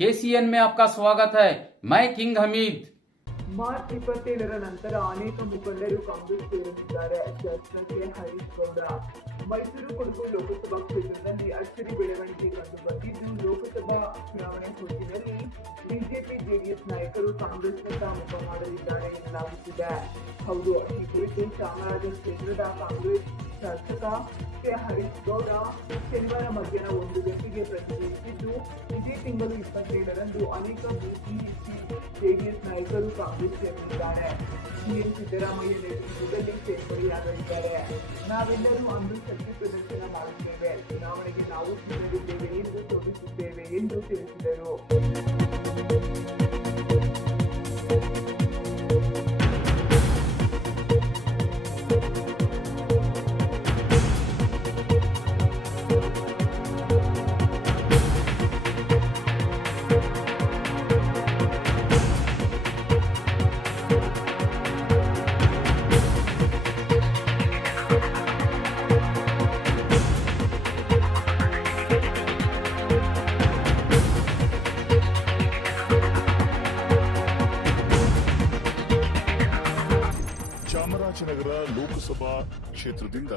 KCN में आपका स्वागत है। मैं किंग हमीद। ಮಾರ್ಚ್ 27ರ ನಂತರ ಅನೇಕ ಮುಖಂಡರು ಕಾಂಗ್ರೆಸ್ ಸೇರಲಿದ್ದಾರೆ. ಶಾಸಕ ಹರೀಶ್ ಗೌಡ. ಮೈಸೂರು ಕೊಡಗು ಲೋಕಸಭಾ ಕ್ಷೇತ್ರದಲ್ಲಿ ಅಚ್ಚರಿ ಬೆಳವಣಿಗೆ ಕಂಡುಬಂದಿದ್ದು, ಲೋಕಸಭಾ ಚುನಾವಣೆ ಹೊತ್ತಿನಲ್ಲಿ ಬಿಜೆಪಿ ಜೆಡಿಎಸ್ ನಾಯಕರು ಕಾಂಗ್ರೆಸ್ನತ್ತ ಮುಖ ಮಾಡಲಿದ್ದಾರೆ ಎನ್ನಲಾಗುತ್ತಿದೆ. ಹೌದು, ಈ ಕುರಿತು ಚಾಮರಾಜ ಕ್ಷೇತ್ರದ ಕಾಂಗ್ರೆಸ್ ಶಾಸಕ ಹರೀಶ್ ಗೌಡ ಶನಿವಾರ ಮಧ್ಯಾಹ್ನ 1 ಗಂಟೆಗೆ ಪ್ರತಿಕ್ರಿಯಿಸಿದ್ದು, ಇದೇ ತಿಂಗಳು 27ರಂದು ಅನೇಕ ಬಿಜೆಪಿ ಜೆಡಿಎಸ್ ನಾಯಕರು ಕಾಂಗ್ರೆಸ್ ಸೇರಲಿದ್ದಾರೆ. ಸಿಎಂ ಸಿದ್ದರಾಮಯ್ಯ ನೇತೃತ್ವದಲ್ಲಿ ಸೇರ್ಪಡೆಯಾಗಲಿದ್ದಾರೆ. ನಾವೆಲ್ಲರೂ ಅಂದು ಶಕ್ತಿ ಪ್ರದರ್ಶನ ಮಾಡುತ್ತೇವೆ, ಚುನಾವಣೆಗೆ ನಾವು ಸಿದ್ಧರಿದ್ದೇವೆ ಎಂದು ತೋರಿಸುತ್ತೇವೆ ಎಂದು ತಿಳಿಸಿದರು. ಚಾಮರಾಜನಗರ ಲೋಕಸಭಾ ಕ್ಷೇತ್ರದಿಂದ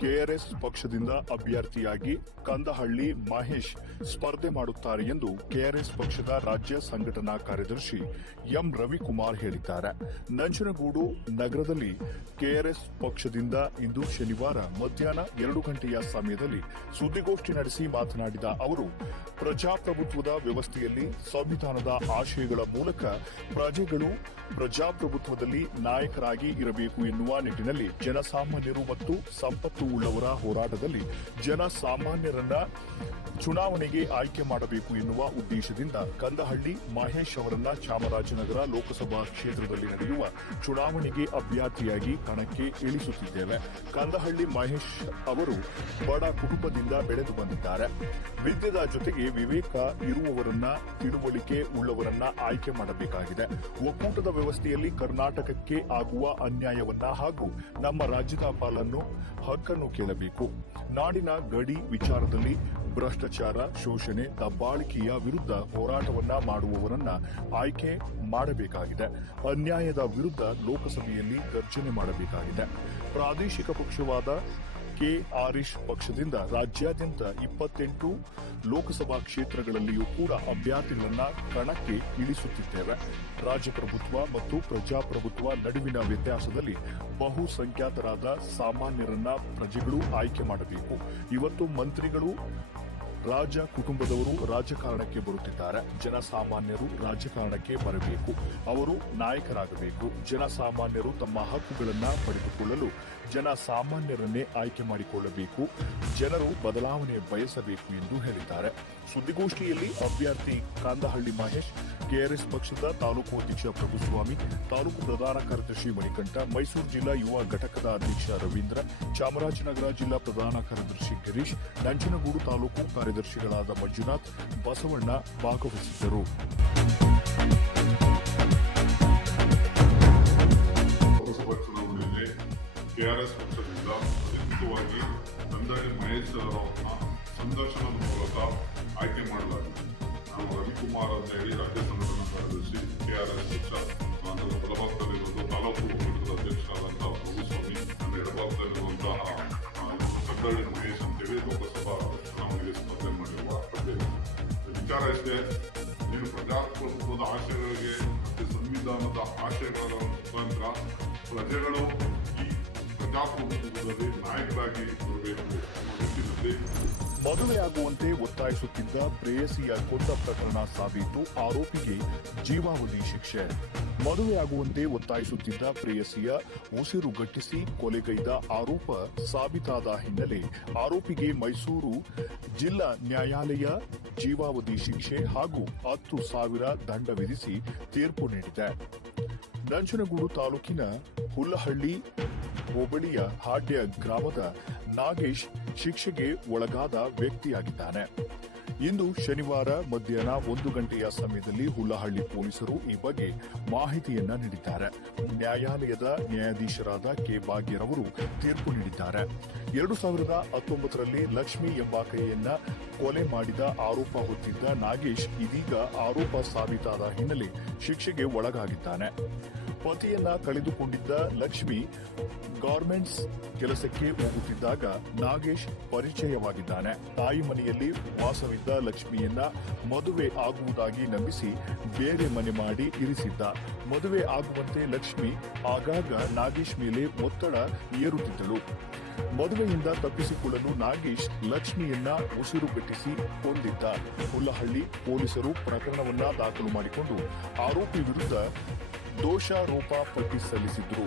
ಕೆಆರ್ಎಸ್ ಪಕ್ಷದಿಂದ ಅಭ್ಯರ್ಥಿಯಾಗಿ ಕಂದಹಳ್ಳಿ ಮಹೇಶ್ ಸ್ಪರ್ಧೆ ಮಾಡುತ್ತಾರೆ ಎಂದು ಕೆಆರ್ಎಸ್ ಪಕ್ಷದ ರಾಜ್ಯ ಸಂಘಟನಾ ಕಾರ್ಯದರ್ಶಿ ಎಂ ರವಿಕುಮಾರ್ ಹೇಳಿದ್ದಾರೆ. ನಂಜನಗೂಡು ನಗರದಲ್ಲಿ ಕೆಆರ್ಎಸ್ ಪಕ್ಷದಿಂದ ಇಂದು ಶನಿವಾರ ಮಧ್ಯಾಹ್ನ 2 ಗಂಟೆಯ ಸಮಯದಲ್ಲಿ ಸುದ್ದಿಗೋಷ್ಠಿ ನಡೆಸಿ ಮಾತನಾಡಿದ ಅವರು, ಪ್ರಜಾಪ್ರಭುತ್ವದ ವ್ಯವಸ್ಥೆಯಲ್ಲಿ ಸಂವಿಧಾನದ ಆಶಯಗಳ ಮೂಲಕ ಪ್ರಜೆಗಳು ಪ್ರಜಾಪ್ರಭುತ್ವದಲ್ಲಿ ನಾಯಕರಾಗಿ ಇರಬೇಕು ಎನ್ನುವ ನಿಟ್ಟಿನಲ್ಲಿ ಜನಸಾಮಾನ್ಯರು ಮತ್ತು ಸಂಪತ್ತು ಉಳ್ಳವರ ಹೋರಾಟದಲ್ಲಿ ಜನಸಾಮಾನ್ಯರನ್ನ ಚುನಾವಣೆಗೆ ಆಯ್ಕೆ ಮಾಡಬೇಕು ಎನ್ನುವ ಉದ್ದೇಶದಿಂದ ಕಂದಹಳ್ಳಿ ಮಹೇಶ್ ಅವರನ್ನ ಚಾಮರಾಜನಗರ ಲೋಕಸಭಾ ಕ್ಷೇತ್ರದಲ್ಲಿ ನಡೆಯುವ ಚುನಾವಣೆಗೆ ಅಭ್ಯರ್ಥಿಯಾಗಿ ಕಣಕ್ಕೆ ಇಳಿಸುತ್ತಿದ್ದೇವೆ. ಕಂದಹಳ್ಳಿ ಮಹೇಶ್ ಅವರು ಬಡ ಕುಟುಂಬದಿಂದ ಬೆಳೆದು ಬಂದಿದ್ದಾರೆ. ವಿದ್ಯೆದ ಜೊತೆಗೆ ವಿವೇಕ ಇರುವವರನ್ನ, ತಿಳುವಳಿಕೆ ಉಳ್ಳವರನ್ನ ಆಯ್ಕೆ ಮಾಡಬೇಕಾಗಿದೆ. ಒಕ್ಕೂಟದ ವ್ಯವಸ್ಥೆಯಲ್ಲಿ ಕರ್ನಾಟಕಕ್ಕೆ ಆಗುವ ಅನ್ಯಾಯವನ್ನ ಹಾಗೂ ನಮ್ಮ ರಾಜ್ಯದ ಪಾಲನ್ನು ಹಕ್ಕನ್ನು ಕೇಳಬೇಕು. ನಾಡಿನ ಗಡಿ ವಿಚಾರದಲ್ಲಿ ಭ್ರಷ್ಟಾಚಾರ, ಶೋಷಣೆ, ದಬ್ಬಾಳಿಕೆಯ ವಿರುದ್ಧ ಹೋರಾಟವನ್ನ ಮಾಡುವವರನ್ನ ಆಯ್ಕೆ ಮಾಡಬೇಕಾಗಿದೆ. ಅನ್ಯಾಯದ ವಿರುದ್ಧ ಲೋಕಸಭೆಯಲ್ಲಿ ಗರ್ಜನೆ ಮಾಡಬೇಕಾಗಿದೆ. ಪ್ರಾದೇಶಿಕ ಪಕ್ಷವಾದ ಕೆಆರ್ಎಸ್ ಪಕ್ಷದಿಂದ ರಾಜ್ಯಾದ್ಯಂತ 28 ಲೋಕಸಭಾ ಕ್ಷೇತ್ರಗಳಲ್ಲಿಯೂ ಕೂಡ ಅಭ್ಯರ್ಥಿಗಳನ್ನ ಕಣಕ್ಕೆ ಇಳಿಸುತ್ತಿದ್ದೇವೆ. ರಾಜಪ್ರಭುತ್ವ ಮತ್ತು ಪ್ರಜಾಪ್ರಭುತ್ವ ನಡುವಿನ ವ್ಯತ್ಯಾಸದಲ್ಲಿ ಬಹುಸಂಖ್ಯಾತರಾದ ಸಾಮಾನ್ಯರನ್ನ ಪ್ರಜೆಗಳು ಆಯ್ಕೆ ಮಾಡಬೇಕು. ಇವತ್ತು ಮಂತ್ರಿಗಳು ರಾಜ ಕುಟುಂಬದವರು ರಾಜಕಾರಣಕ್ಕೆ ಬರುತ್ತಿದ್ದಾರೆ. ಜನಸಾಮಾನ್ಯರು ರಾಜಕಾರಣಕ್ಕೆ ಬರಬೇಕು. ಅವರು ನಾಯಕರಾಗಬೇಕು. ಜನಸಾಮಾನ್ಯರು ತಮ್ಮ ಹಕ್ಕುಗಳನ್ನು ಪಡೆದುಕೊಳ್ಳಲು ಜನಸಾಮಾನ್ಯರನ್ನೇ ಆಯ್ಕೆ ಮಾಡಿಕೊಳ್ಳಬೇಕು. ಜನರು ಬದಲಾವಣೆ ಬಯಸಬೇಕು ಎಂದು ಹೇಳಿದ್ದಾರೆ. ಸುದ್ದಿಗೋಷ್ಠಿಯಲ್ಲಿ ಅಭ್ಯರ್ಥಿ ಕಂದಹಳ್ಳಿ ಮಹೇಶ್, ಕೆಆರ್ಎಸ್ ಪಕ್ಷದ ತಾಲೂಕು ಅಧ್ಯಕ್ಷ ಪ್ರಭುಸ್ವಾಮಿ, ತಾಲೂಕು ಪ್ರಧಾನ ಕಾರ್ಯದರ್ಶಿ ಮಣಿಕಂಠ, ಮೈಸೂರು ಜಿಲ್ಲಾ ಯುವ ಘಟಕದ ಅಧ್ಯಕ್ಷ ರವೀಂದ್ರ, ಚಾಮರಾಜನಗರ ಜಿಲ್ಲಾ ಪ್ರಧಾನ ಕಾರ್ಯದರ್ಶಿ ಗಿರೀಶ್, ನಂಜನಗೂಡು ತಾಲೂಕು ಕಾರ್ಯದರ್ಶಿಗಳಾದ ಮಂಜುನಾಥ್, ಬಸವಣ್ಣ ಭಾಗವಹಿಸಿದ್ದರು. ಕೆಆರ್ಎಸ್ ಪಕ್ಷದಿಂದ ಅಧಿಕೃತವಾಗಿ ಕಂದಹಳ್ಳಿ ಮಹೇಶ್ ಅವರನ್ನ ಸಂದರ್ಶನದ ಮೂಲಕ ಆಯ್ಕೆ ಮಾಡಲಾಗಿದೆ. ನಾನು ರವಿಕುಮಾರ್ ಅಂತ ಹೇಳಿ ರಾಜ್ಯ ಸಂಘಟನಾ ಕಾರ್ಯದರ್ಶಿ, ಕೆಆರ್ಎಸ್ ಪಕ್ಷ. ನನ್ನ ಬಲಭಾಗದಲ್ಲಿರುವಂತಹ ತಾಲೂಕು ಘಟಕದ ಅಧ್ಯಕ್ಷರಾದಂತಹ ಪ್ರಭುಸ್ವಾಮಿ, ನನ್ನ ಎಡಭಾಗದಲ್ಲಿರುವಂತಹ ಕಂದಹಳ್ಳಿ ಮಹೇಶ್ ಅಂತೇಳಿ ಲೋಕಸಭಾ ಚುನಾವಣೆಗೆ ಸ್ಪರ್ಧೆ ಮಾಡಿರುವ ಅಭ್ಯರ್ಥಿ. ವಿಚಾರ ಇಷ್ಟೇ, ನೀನು ಪ್ರಜಾಪ್ರಭುತ್ವದ ಆಶಯಗಳಿಗೆ ಮತ್ತು ಸಂವಿಧಾನದ ಆಶಯಗಳ ಮುಖಾಂತರ ಪ್ರಜೆಗಳು ಈ ಪ್ರಜಾಪ್ರಭುತ್ವದಲ್ಲಿ ನಾಯಕರಾಗಿ ಬರಬೇಕು ಅನ್ನೋ ನಿಟ್ಟಿನಲ್ಲಿ ಮದುವೆಯಾಗುವಂತೆ ಒತ್ತಾಯಿಸುತ್ತಿದ್ದ ಪ್ರೇಯಸಿಯ ಕೊಂದ ಪ್ರಕರಣ ಸಾಬೀತು, ಆರೋಪಿಗೆ ಜೀವಾವಧಿ ಶಿಕ್ಷೆ. ಮದುವೆಯಾಗುವಂತೆ ಒತ್ತಾಯಿಸುತ್ತಿದ್ದ ಪ್ರೇಯಸಿಯ ಉಸಿರುಗಟ್ಟಿಸಿ ಕೊಲೆಗೈದ ಆರೋಪ ಸಾಬೀತಾದ ಹಿನ್ನೆಲೆ ಆರೋಪಿಗೆ ಮೈಸೂರು ಜಿಲ್ಲಾ ನ್ಯಾಯಾಲಯ ಜೀವಾವಧಿ ಶಿಕ್ಷೆ ಹಾಗೂ 10,000 ದಂಡ ವಿಧಿಸಿ ತೀರ್ಪು ನೀಡಿದೆ. ನಂಜನಗೂಡು ತಾಲೂಕಿನ ಹುಲ್ಲಹಳ್ಳಿ ಹೋಬಳಿಯ ಹಾಡ್ಯ ಗ್ರಾಮದ ನಾಗೇಶ್ ಶಿಕ್ಷೆಗೆ ಒಳಗಾದ ವ್ಯಕ್ತಿಯಾಗಿದ್ದಾನೆ. ಇಂದು ಶನಿವಾರ ಮಧ್ಯಾಹ್ನ 1 ಗಂಟೆಯ ಸಮಯದಲ್ಲಿ ಹುಲ್ಲಹಳ್ಳಿ ಪೊಲೀಸರು ಈ ಬಗ್ಗೆ ಮಾಹಿತಿಯನ್ನ ನೀಡಿದ್ದಾರೆ. ನ್ಯಾಯಾಲಯದ ನ್ಯಾಯಾಧೀಶರಾದ ಕೆ ಭಾಗ್ಯರವರು ತೀರ್ಪು ನೀಡಿದ್ದಾರೆ. 2019ರಲ್ಲಿ ಲಕ್ಷ್ಮಿ ಎಂಬಾಕೆಯನ್ನ ಕೊಲೆ ಮಾಡಿದ ಆರೋಪ ಹೊತ್ತಿದ್ದ ನಾಗೇಶ್ ಇದೀಗ ಆರೋಪ ಸಾಬೀತಾದ ಹಿನ್ನೆಲೆ ಶಿಕ್ಷೆಗೆ ಒಳಗಾಗಿದ್ದಾನೆ. ಪತಿಯನ್ನ ಕಳೆದುಕೊಂಡಿದ್ದ ಲಕ್ಷ್ಮಿ ಗಾರ್ಮೆಂಟ್ಸ್ ಕೆಲಸಕ್ಕೆ ಹೋಗುತ್ತಿದ್ದಾಗ ನಾಗೇಶ್ ಪರಿಚಯವಾಗಿದ್ದಾನೆ. ತಾಯಿ ಮನೆಯಲ್ಲಿ ವಾಸವಿದ್ದ ಲಕ್ಷ್ಮಿಯನ್ನ ಮದುವೆ ಆಗುವುದಾಗಿ ನಂಬಿಸಿ ಬೇರೆ ಮನೆ ಮಾಡಿ ಇರಿಸಿದ್ದ. ಮದುವೆ ಆಗುವಂತೆ ಲಕ್ಷ್ಮಿ ಆಗಾಗ ನಾಗೇಶ್ ಮೇಲೆ ಒತ್ತಡ ಏರುತ್ತಿದ್ದಳು. ಮದುವೆಯಿಂದ ತಪ್ಪಿಸಿಕೊಳ್ಳಲು ನಾಗೇಶ್ ಲಕ್ಷ್ಮಿಯನ್ನ ಉಸಿರುಗಟ್ಟಿಸಿ ಕೊಂದಿದ್ದ. ಹುಲ್ಲಹಳ್ಳಿ ಪೊಲೀಸರು ಪ್ರಕರಣವನ್ನ ದಾಖಲು ಮಾಡಿಕೊಂಡು ಆರೋಪಿ ವಿರುದ್ಧ ದೋಷಾರೋಪ ಪಟ್ಟಿ ಸಲ್ಲಿಸಿದ್ರು.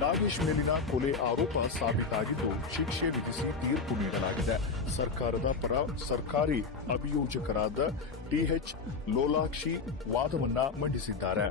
ನಾಗೇಶ್ ಮೇಲಿನ ಕೊಲೆ ಆರೋಪ ಸಾಬೀತಾಗಿದ್ದು ಶಿಕ್ಷೆ ವಿಧಿಸಿ ತೀರ್ಪು ನೀಡಲಾಗಿದೆ. ಸರ್ಕಾರದ ಪರ ಸರ್ಕಾರಿ ಅಭಿಯೋಜಕರಾದ ಟಿಎಚ್ ಲೋಲಾಕ್ಷಿ ವಾದವನ್ನ ಮಂಡಿಸಿದ್ದಾರೆ.